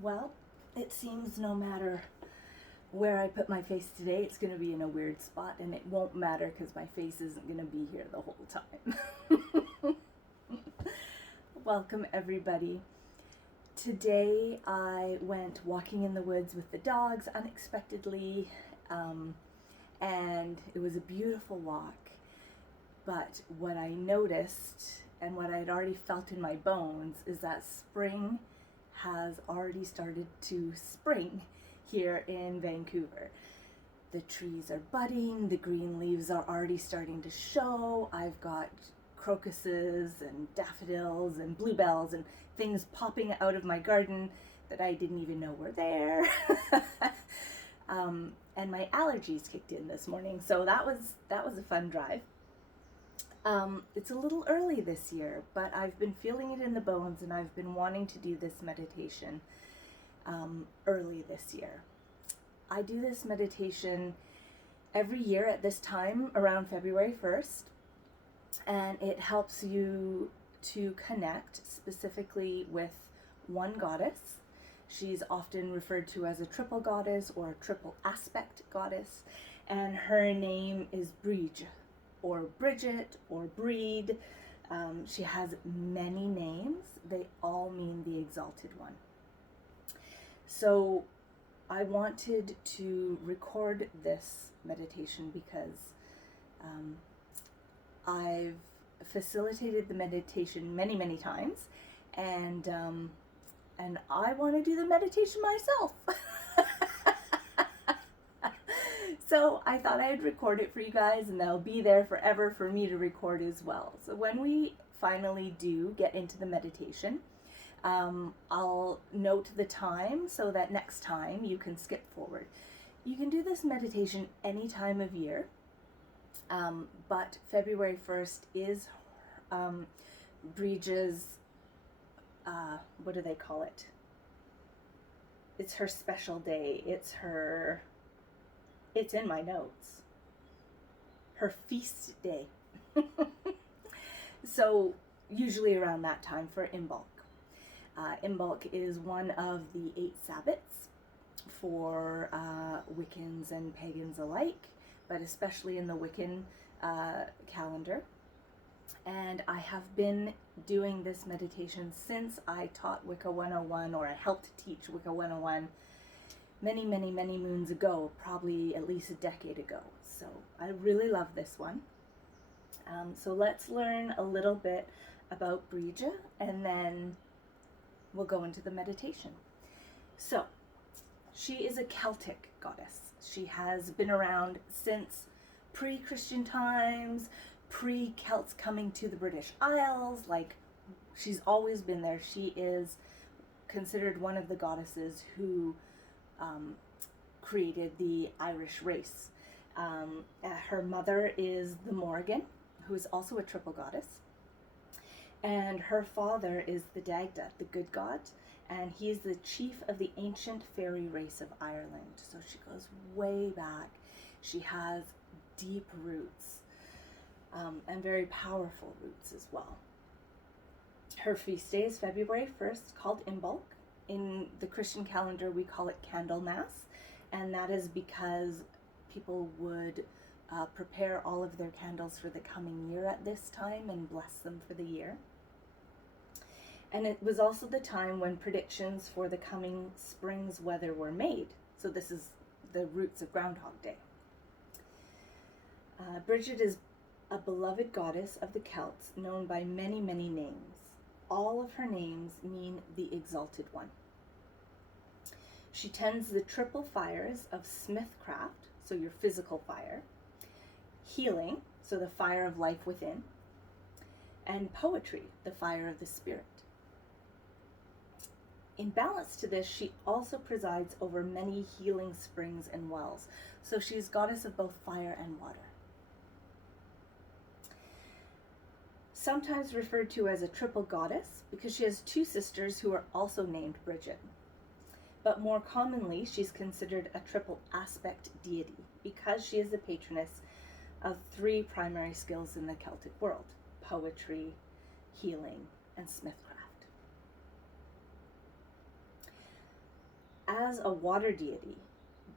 Well, it seems no matter where I put my face today, it's going to be in a weird spot, and it won't matter because my face isn't going to be here the whole time. Welcome, everybody. Today I went walking in the woods with the dogs unexpectedly, and it was a beautiful walk. But what I noticed and what I'd already felt in my bones is that spring has already started to spring here in Vancouver. The trees are budding, the green leaves are already starting to show. I've got crocuses and daffodils and bluebells and things popping out of my garden that I didn't even know were there. And my allergies kicked in this morning, so that was a fun drive. It's a little early this year, but I've been feeling it in the bones, and I've been wanting to do this meditation early this year. I do this meditation every year at this time around February 1st, and it helps you to connect specifically with one goddess. She's often referred to as a triple goddess or a triple aspect goddess, and her name is Bridge, or Bridget, or Breed. She has many names. They all mean the exalted one. So I wanted to record this meditation because I've facilitated the meditation many times, and I want to do the meditation myself. So I thought I'd record it for you guys, and they'll be there forever for me to record as well. So when we finally do get into the meditation, I'll note the time so that next time you can skip forward. You can do this meditation any time of year, but February 1st is Bridget's, what do they call it? It's her special day. It's in my notes. Her feast day. So usually around that time for Imbolc. Imbolc is one of the 8 Sabbats for Wiccans and pagans alike, but especially in the Wiccan calendar. And I have been doing this meditation since I taught Wicca 101, or I helped teach Wicca 101 many moons ago, probably at least a decade ago. So I really love this one. So let's learn a little bit about Brija, and then we'll go into the meditation. So she is a Celtic goddess. She has been around since pre-Christian times, pre-Celts coming to the British Isles. Like, she's always been there. She is considered one of the goddesses who created the Irish race. Her mother is the Morrigan, who is also a triple goddess, and her father is the Dagda, the good god, and he is the chief of the ancient fairy race of Ireland. So she goes way back. She has deep roots, and very powerful roots as well. Her feast day is February 1st, called Imbolc. In the Christian calendar, we call it Candlemas, and that is because people would prepare all of their candles for the coming year at this time and bless them for the year. And it was also the time when predictions for the coming spring's weather were made. So this is the roots of Groundhog Day. Bridget is a beloved goddess of the Celts, known by many names. All of her names mean the exalted one. She tends the triple fires of smithcraft, so your physical fire, healing, so the fire of life within, and poetry, the fire of the spirit. In balance to this, she also presides over many healing springs and wells, so she's goddess of both fire and water. Sometimes referred to as a triple goddess because she has 2 sisters who are also named Bridget. But more commonly, she's considered a triple aspect deity because she is the patroness of 3 primary skills in the Celtic world: poetry, healing, and smithcraft. as a water deity,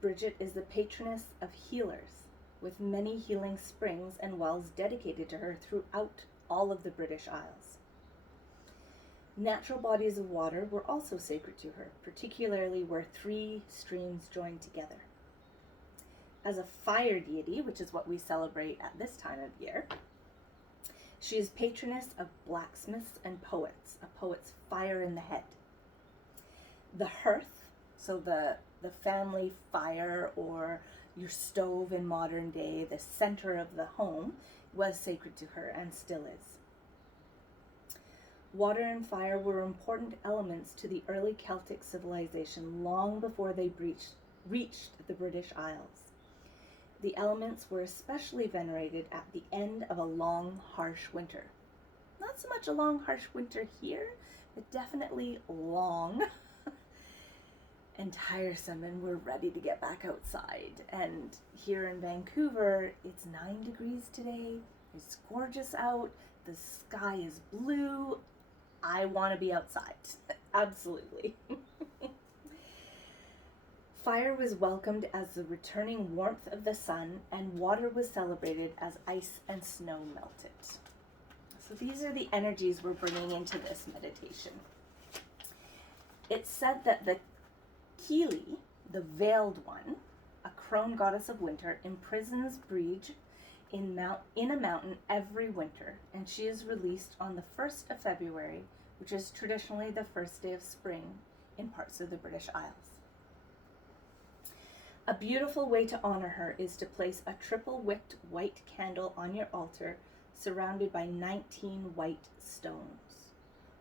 Bridget is the patroness of healers, with many healing springs and wells dedicated to her throughout all of the British Isles. Natural bodies of water were also sacred to her, particularly where 3 streams joined together. As a fire deity, which is what we celebrate at this time of year, she is patroness of blacksmiths and poets, a poet's fire in the head. The hearth, so the family fire or your stove in modern day, the center of the home, was sacred to her and still is. Water and fire were important elements to the early Celtic civilization long before they reached the British Isles. The elements were especially venerated at the end of a long, harsh winter. Not so much a long, harsh winter here, but definitely long and tiresome, and we're ready to get back outside. And here in Vancouver, it's 9 degrees today. It's gorgeous out. The sky is blue. I want to be outside. Absolutely. Fire was welcomed as the returning warmth of the sun, and water was celebrated as ice and snow melted. So these are the energies we're bringing into this meditation. It's said that the Keely, the veiled one, a crone goddess of winter, imprisons Bridget in a mountain every winter, and she is released on the 1st of February, which is traditionally the first day of spring in parts of the British Isles. A beautiful way to honor her is to place a triple-wicked white candle on your altar, surrounded by 19 white stones.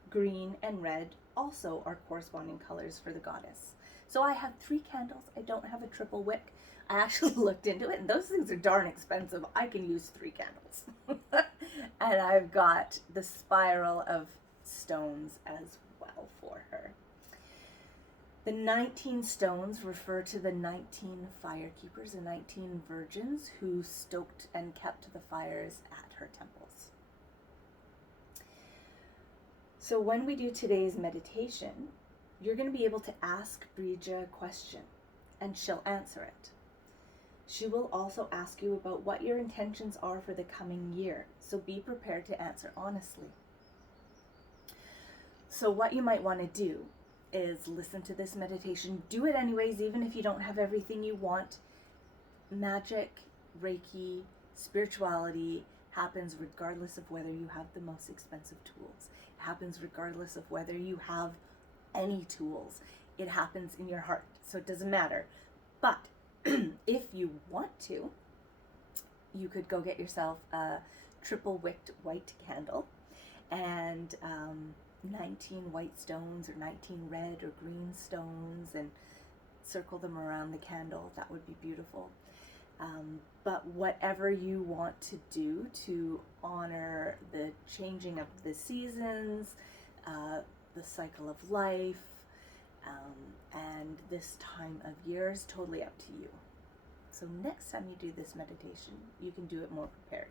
Green and red also are corresponding colors for the goddess. So I have 3 candles. I don't have a triple wick. I actually looked into it, and those things are darn expensive. I can use 3 candles. And I've got the spiral of stones as well for her. The 19 stones refer to the 19 firekeepers and 19 virgins who stoked and kept the fires at her temples. So when we do today's meditation, you're going to be able to ask Bridget a question, and she'll answer it. She will also ask you about what your intentions are for the coming year, so be prepared to answer honestly. So what you might want to do is listen to this meditation. Do it anyways, even if you don't have everything you want. Magic, Reiki, spirituality happens regardless of whether you have the most expensive tools. It happens regardless of whether you have any tools. It happens in your heart, so it doesn't matter. But if you want to, you could go get yourself a triple wicked white candle and 19 white stones or 19 red or green stones, and circle them around the candle. That would be beautiful. But whatever you want to do to honor the changing of the seasons, the cycle of life, and this time of year is totally up to you. So next time you do this meditation, you can do it more prepared.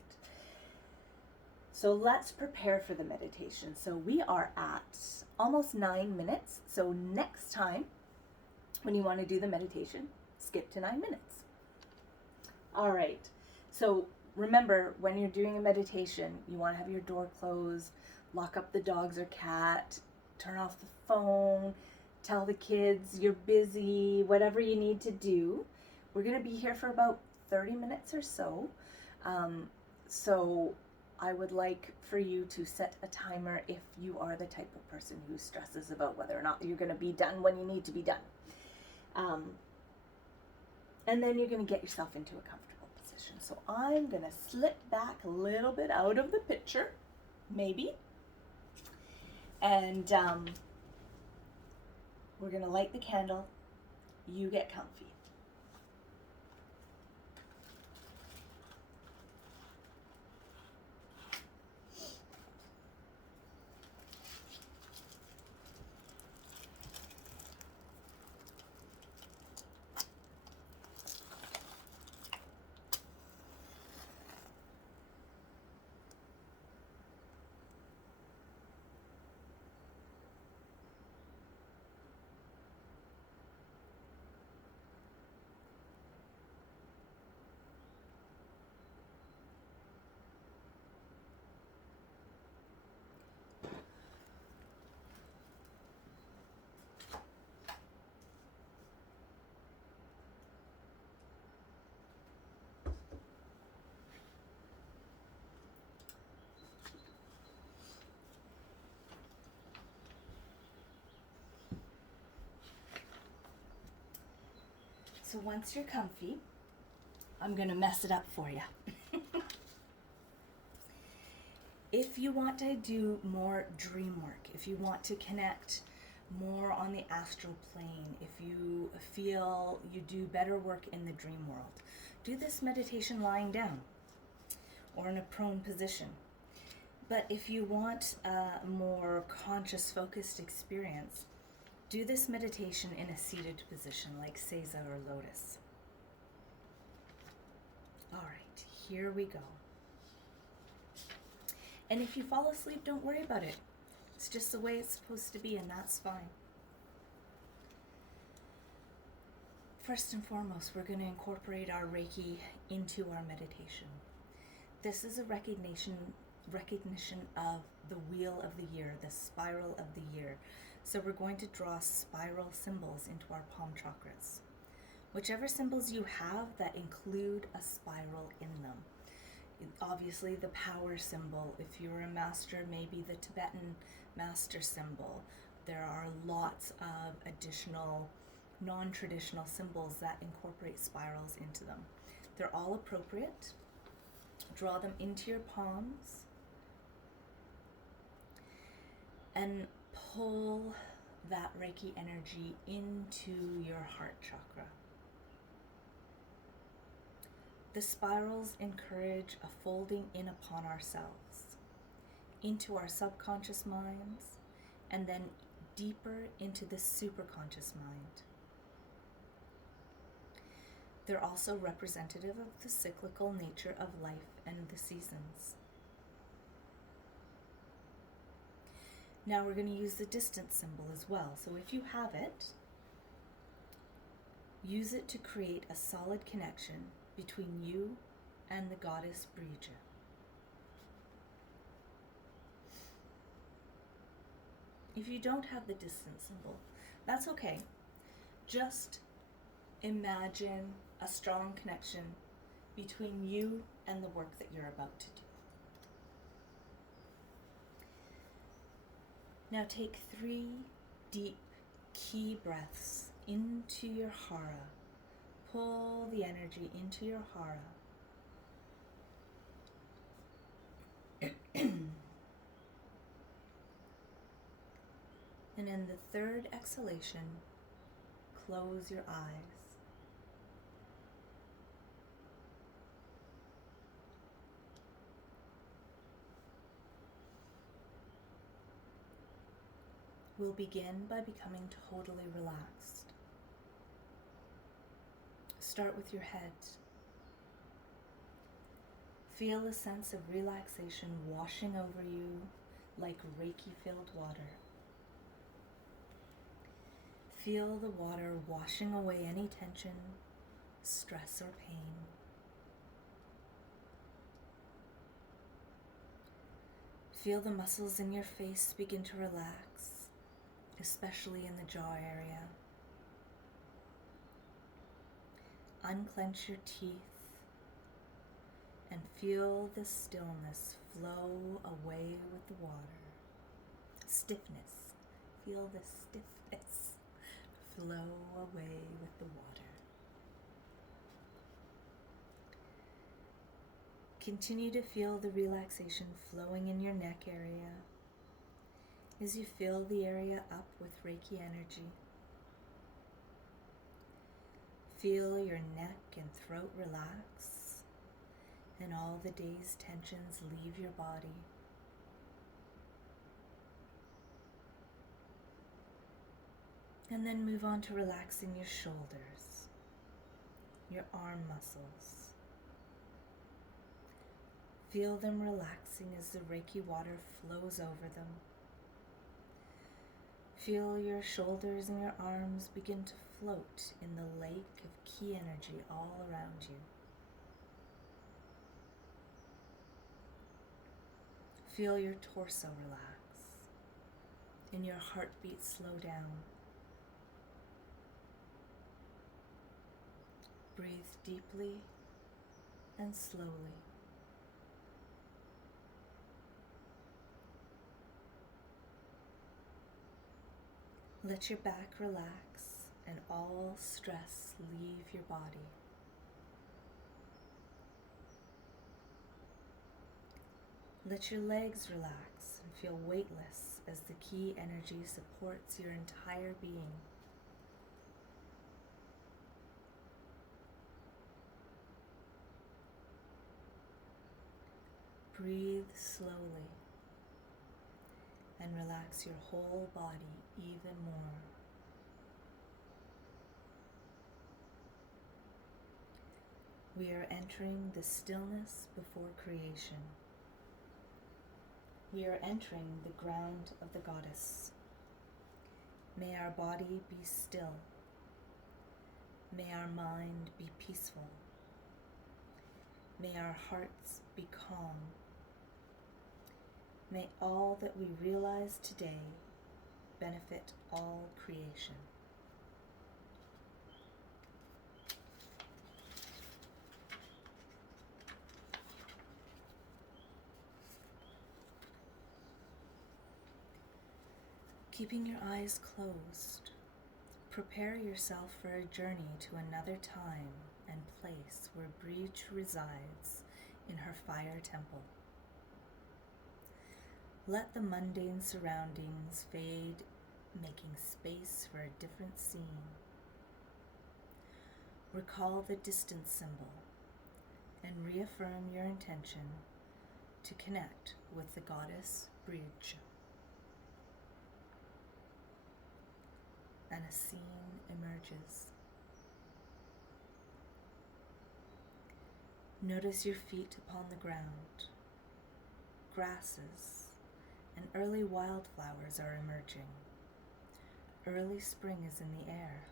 So let's prepare for the meditation. So we are at almost 9 minutes. So next time, when you want to do the meditation, skip to 9 minutes. All right. So remember, when you're doing a meditation, you want to have your door closed, lock up the dogs or cat, turn off the phone, tell the kids you're busy, whatever you need to do. We're going to be here for about 30 minutes or so. So I would like for you to set a timer if you are the type of person who stresses about whether or not you're going to be done when you need to be done. And then you're going to get yourself into a comfortable position. So I'm going to slip back a little bit out of the picture, maybe. And we're going to light the candle. You get comfy. So once you're comfy, I'm going to mess it up for you. If you want to do more dream work, if you want to connect more on the astral plane, if you feel you do better work in the dream world, do this meditation lying down or in a prone position. But if you want a more conscious, focused experience, do this meditation in a seated position like Seiza or Lotus. All right, here we go. And if you fall asleep, don't worry about it. It's just the way it's supposed to be, and that's fine. First and foremost, we're going to incorporate our Reiki into our meditation. This is a recognition of the wheel of the year, the spiral of the year. So we're going to draw spiral symbols into our palm chakras. Whichever symbols you have that include a spiral in them. Obviously the power symbol, if you're a master, maybe the Tibetan master symbol. There are lots of additional non-traditional symbols that incorporate spirals into them. They're all appropriate. Draw them into your palms and pull that Reiki energy into your heart chakra. The spirals encourage a folding in upon ourselves, into our subconscious minds, and then deeper into the superconscious mind. They're also representative of the cyclical nature of life and the seasons. Now we're going to use the distance symbol as well. So if you have it, use it to create a solid connection between you and the goddess Brija. If you don't have the distance symbol, that's okay. Just imagine a strong connection between you and the work that you're about to do. Now take 3 deep key breaths into your hara. Pull the energy into your hara. And in the 3rd exhalation, close your eyes. We'll begin by becoming totally relaxed. Start with your head. Feel a sense of relaxation washing over you like Reiki-filled water. Feel the water washing away any tension, stress, or pain. Feel the muscles in your face begin to relax, especially in the jaw area. Unclench your teeth and feel the stillness flow away with the water. Stiffness. Feel the stiffness flow away with the water. Continue to feel the relaxation flowing in your neck area as you fill the area up with Reiki energy. Feel your neck and throat relax and all the day's tensions leave your body. And then move on to relaxing your shoulders, your arm muscles. Feel them relaxing as the Reiki water flows over them. Feel your shoulders and your arms begin to float in the lake of ki energy all around you. Feel your torso relax and your heartbeat slow down. Breathe deeply and slowly. Let your back relax and all stress leave your body. Let your legs relax and feel weightless as the key energy supports your entire being. Breathe slowly and relax your whole body even more. We are entering the stillness before creation. We are entering the ground of the goddess. May our body be still. May our mind be peaceful. May our hearts be calm. May all that we realize today benefit all creation. Keeping your eyes closed, prepare yourself for a journey to another time and place where Breach resides in her fire temple. Let the mundane surroundings fade, making space for a different scene. Recall the distance symbol and reaffirm your intention to connect with the goddess Breach. And a scene emerges. Notice your feet upon the ground. Grasses and early wildflowers are emerging. Early spring is in the air.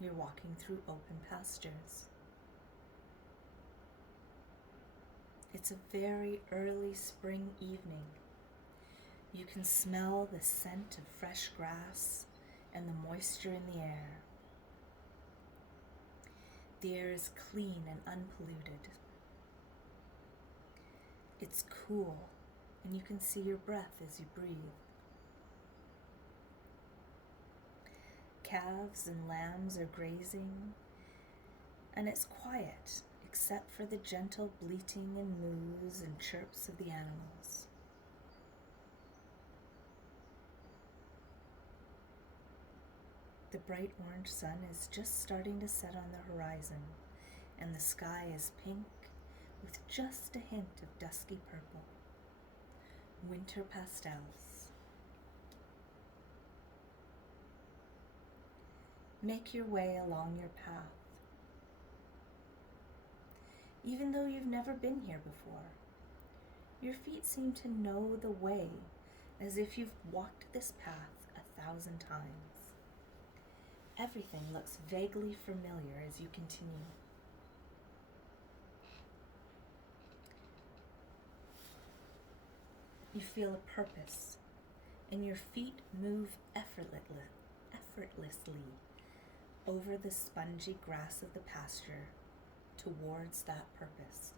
You're walking through open pastures. It's a very early spring evening. You can smell the scent of fresh grass and the moisture in the air. The air is clean and unpolluted. It's cool, and you can see your breath as you breathe. Calves and lambs are grazing, and it's quiet except for the gentle bleating and moos and chirps of the animals. The bright orange sun is just starting to set on the horizon, and the sky is pink with just a hint of dusky purple. Winter pastels. Make your way along your path. Even though you've never been here before, your feet seem to know the way as if you've walked this path 1,000 times. Everything looks vaguely familiar as you continue. You feel a purpose, and your feet move effortlessly over the spongy grass of the pasture towards that purpose.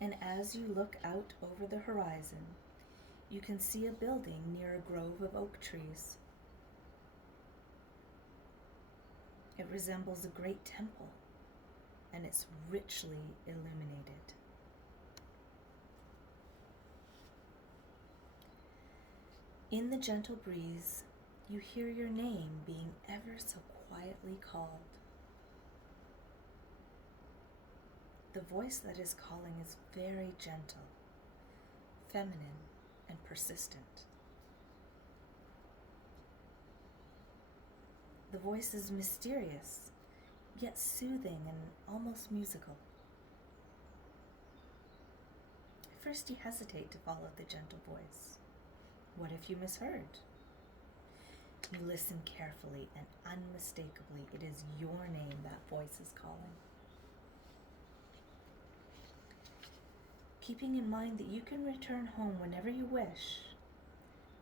And as you look out over the horizon, you can see a building near a grove of oak trees. It resembles a great temple, and it's richly illuminated. In the gentle breeze, you hear your name being ever so quietly called. The voice that is calling is very gentle, feminine, and persistent. The voice is mysterious, yet soothing and almost musical. At first you hesitate to follow the gentle voice. What if you misheard? You listen carefully, and unmistakably it is your name that voice is calling. Keeping in mind that you can return home whenever you wish,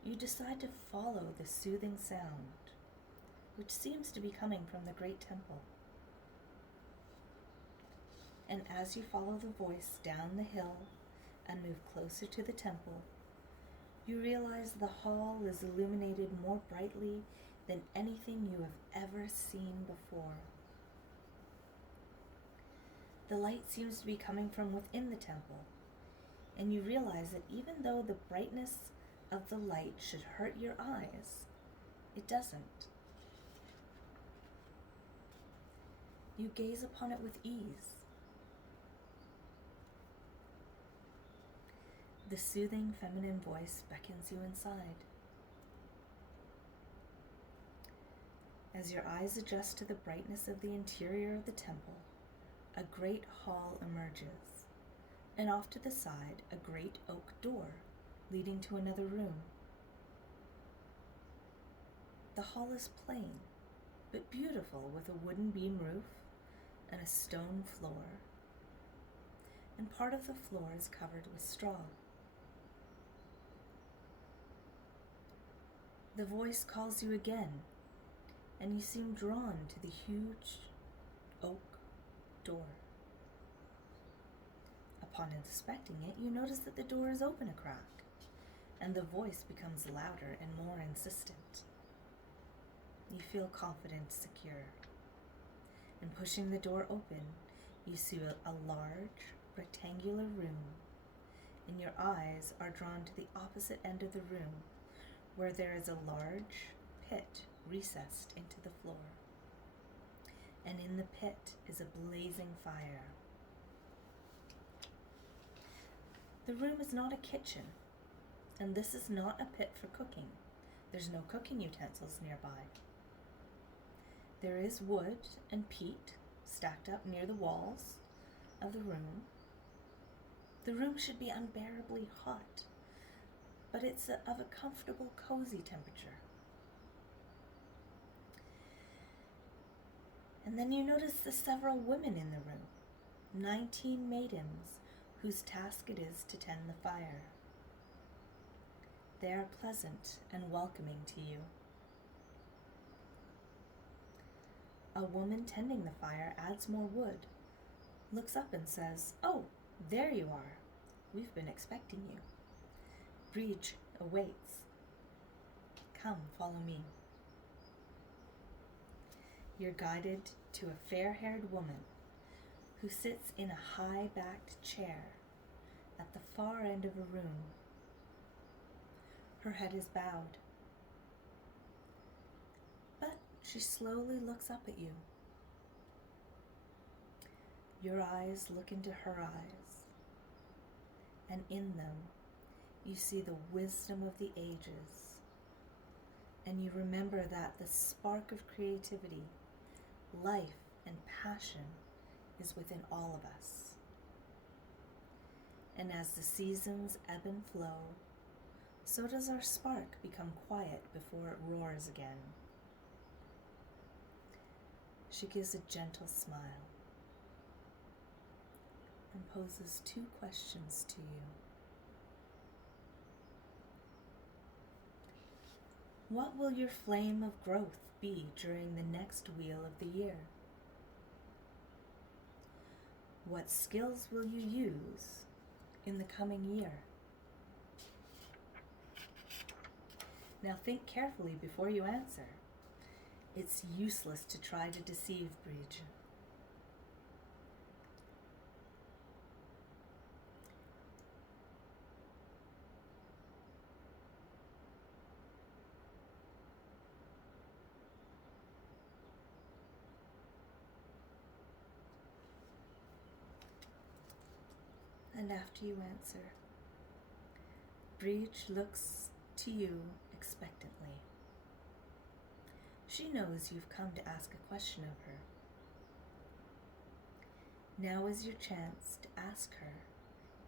you decide to follow the soothing sound, which seems to be coming from the great temple. And as you follow the voice down the hill and move closer to the temple, You realize the hall is illuminated more brightly than anything you have ever seen before. The light seems to be coming from within the temple, and you realize that even though the brightness of the light should hurt your eyes, it doesn't. You gaze upon it with ease. The soothing feminine voice beckons you inside. As your eyes adjust to the brightness of the interior of the temple, a great hall emerges, and off to the side, a great oak door leading to another room. The hall is plain, but beautiful, with a wooden beam roof and a stone floor, and part of the floor is covered with straw. The voice calls you again, and you seem drawn to the huge oak door. Upon inspecting it, you notice that the door is open a crack, and the voice becomes louder and more insistent. You feel confident, secure, and pushing the door open, you see a large, rectangular room, and your eyes are drawn to the opposite end of the room, where there is a large pit recessed into the floor, and in the pit is a blazing fire. The room is not a kitchen, and this is not a pit for cooking. There's no cooking utensils nearby. There is wood and peat stacked up near the walls of the room. The room should be unbearably hot, but it's of a comfortable, cozy temperature. And then you notice the several women in the room, 19 maidens whose task it is to tend the fire. They are pleasant and welcoming to you. A woman tending the fire adds more wood, looks up and says, "Oh, there you are. We've been expecting you. Breach awaits. Come, follow me." You're guided to a fair-haired woman who sits in a high-backed chair at the far end of a room. Her head is bowed, but she slowly looks up at you. Your eyes look into her eyes, and in them you see the wisdom of the ages, and you remember that the spark of creativity, life, and passion is within all of us. And as the seasons ebb and flow, so does our spark become quiet before it roars again. She gives a gentle smile and poses 2 questions to you. What will your flame of growth be during the next wheel of the year? What skills will you use in the coming year? Now think carefully before you answer. It's useless to try to deceive Breach. And after you answer, Breach looks to you expectantly. She knows you've come to ask a question of her. Now is your chance to ask her.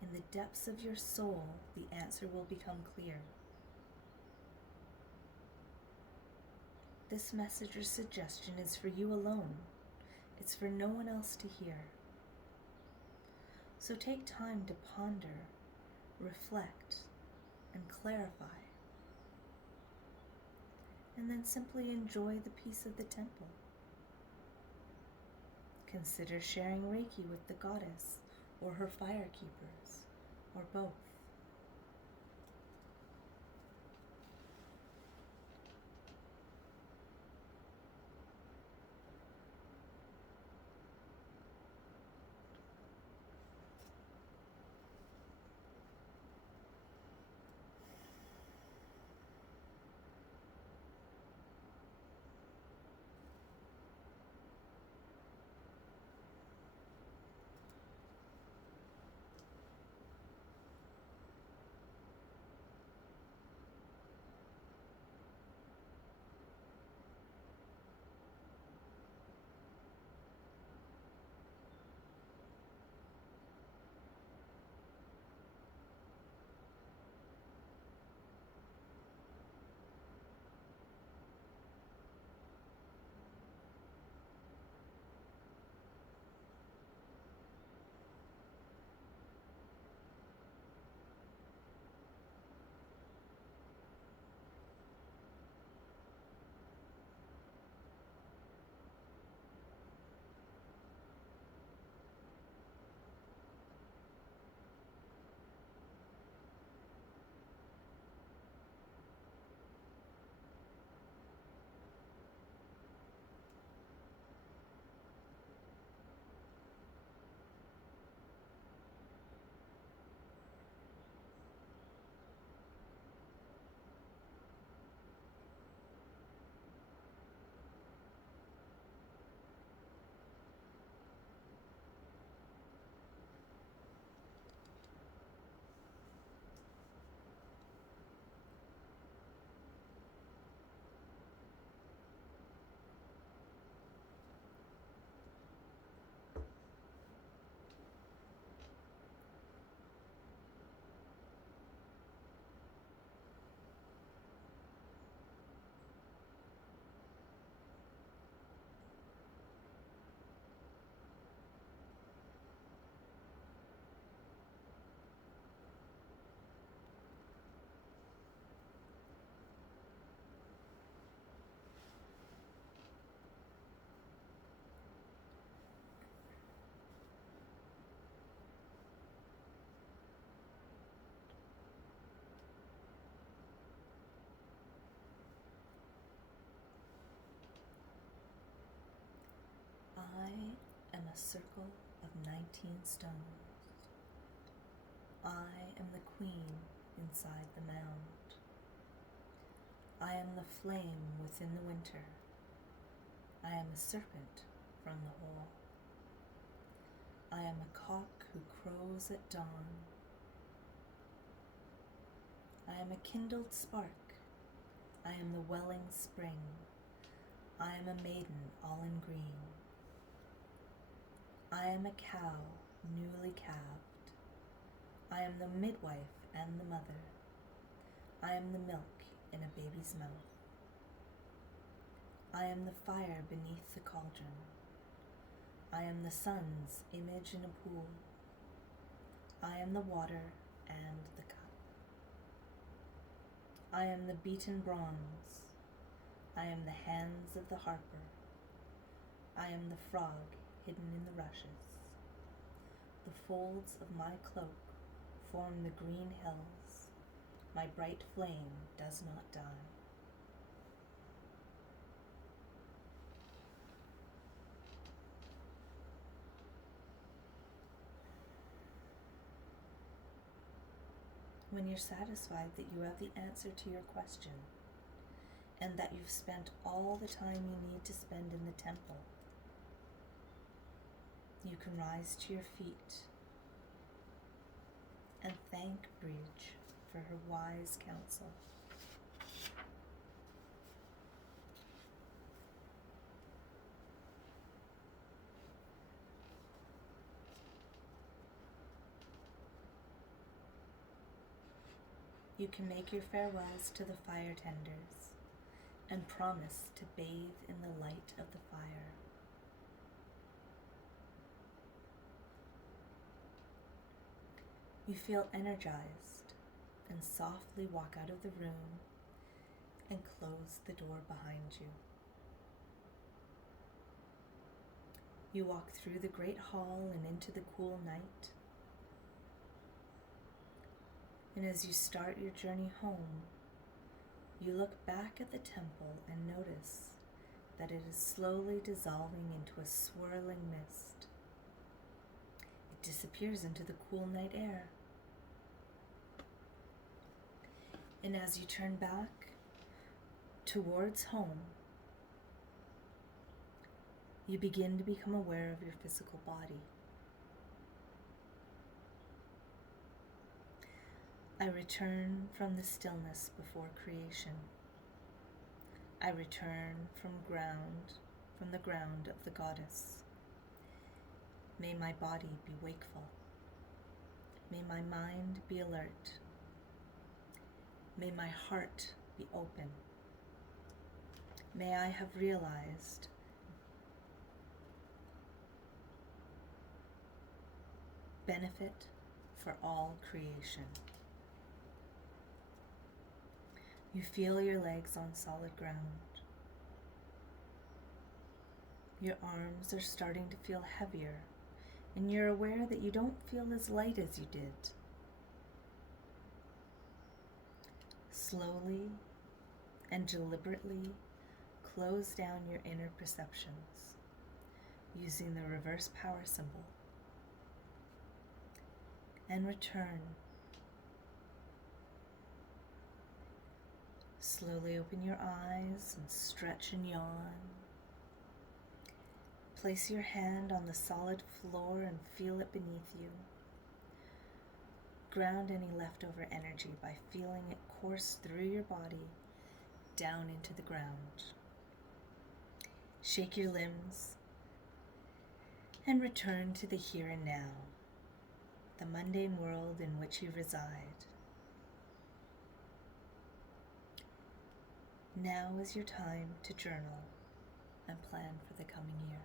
In the depths of your soul, the answer will become clear. This message or suggestion is for you alone. It's for no one else to hear. So take time to ponder, reflect, and clarify. And then simply enjoy the peace of the temple. Consider sharing Reiki with the goddess or her fire keepers, or both. a circle of 19 stones. I am the queen inside the mound. I am the flame within the winter. I am a serpent from the hole. I am a cock who crows at dawn. I am a kindled spark. I am the welling spring. I am a maiden all in green. I am a cow newly calved. I am the midwife and the mother. I am the milk in a baby's mouth. I am the fire beneath the cauldron. I am the sun's image in a pool. I am the water and the cup. I am the beaten bronze. I am the hands of the harper. I am the frog hidden in the rushes. The folds of my cloak form the green hills. My bright flame does not die. When you're satisfied that you have the answer to your question, and that you've spent all the time you need to spend in the temple, you can rise to your feet and thank Bridge for her wise counsel. You can make your farewells to the fire tenders and promise to bathe in the light of the fire. You feel energized and softly walk out of the room and close the door behind you. You walk through the great hall and into the cool night. And as you start your journey home, you look back at the temple and notice that it is slowly dissolving into a swirling mist. It disappears into the cool night air. And as you turn back towards home, you begin to become aware of your physical body. I return from the stillness before creation. I return from the ground of the goddess. May my body be wakeful. May my mind be alert. May my heart be open. May I have realized benefit for all creation. You feel your legs on solid ground. Your arms are starting to feel heavier, and you're aware that you don't feel as light as you did. Slowly and deliberately close down your inner perceptions using the reverse power symbol and return. Slowly open your eyes and stretch and yawn. Place your hand on the solid floor and feel it beneath you. Ground any leftover energy by feeling it course through your body down into the ground. Shake your limbs and return to the here and now, the mundane world in which you reside. Now is your time to journal and plan for the coming year.